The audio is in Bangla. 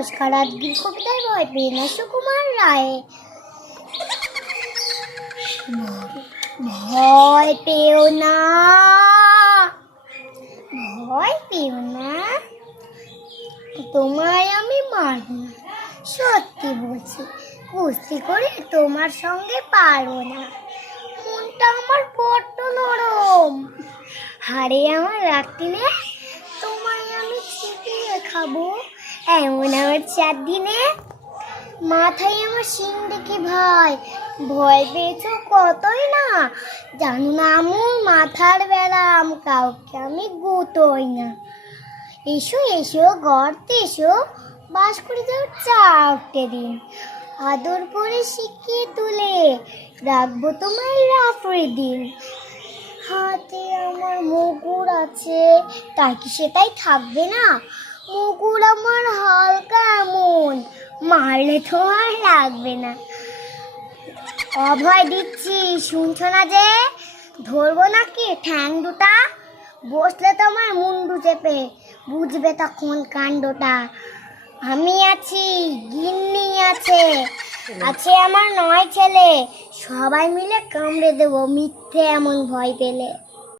নমস্কার। আজকের কবিতায় ভয় পেয়ে না সুকুমার রায়। ভয় পেও না, ভয় পেও না, তোমায় আমি মারব না। সত্যি বলছি, কুস্তি করে তোমার সঙ্গে পারবো না। মনটা আমার বড্ড নরম, হাড়ে আমার রাখতে নে, তোমায় আমি চিবিয়ে খাবো এমন আমার 4 দিনে। মাথায় আমার শিং দেখে ভাই, ভয় পেয়েছো কতই না। জানো না আমার মাথার বেলাম, কাউকে আমি গুতোই না। এসো এসো গর্তে এসো, বাস করে যাও 4টে দিন। আদর করে শিখিয়ে তুলে রাখবো তোমার রাফরে দিন। হাতে আমার মুগুর আছে, তাই কি সেটাই থাকবে না? মুগুর আমার হালকা এমন, মারলে তো আর লাগবে না। অভয় দিচ্ছি শুনছো না যে, ধরবো নাকি ঠ্যাং দুটা? বসলে তোমার মুন্ডু চেপে, বুঝবে তখন কাণ্ডটা। আমি আছি, গিন্নি আছে, আছে আমার 9 ছেলে, সবাই মিলে কামড়ে দেবো মিথ্যে এমন ভয় পেলে।